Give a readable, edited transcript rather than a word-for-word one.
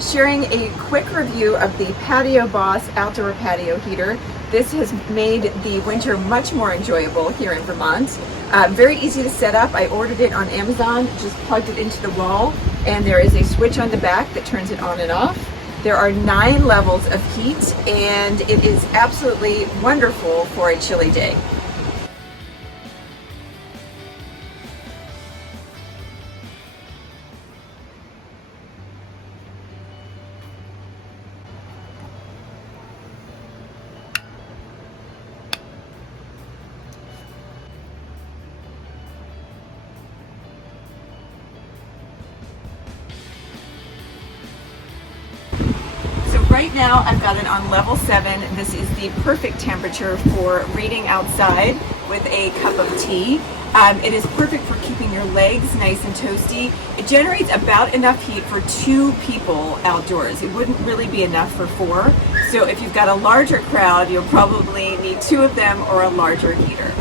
Sharing a quick review of the Patio Boss outdoor patio heater. This has made the winter much more enjoyable here in Vermont. Very easy to set up. I ordered it on Amazon, just plugged it into the wall, and there is a switch on the back that turns it on and off. There are 9 levels of heat, and it is absolutely wonderful for a chilly day. Right now I've got it on level 7. This is the perfect temperature for reading outside with a cup of tea. It is perfect for keeping your legs nice and toasty. It generates about enough heat for 2 people outdoors. It wouldn't really be enough for 4. So if you've got a larger crowd, you'll probably need 2 of them or a larger heater.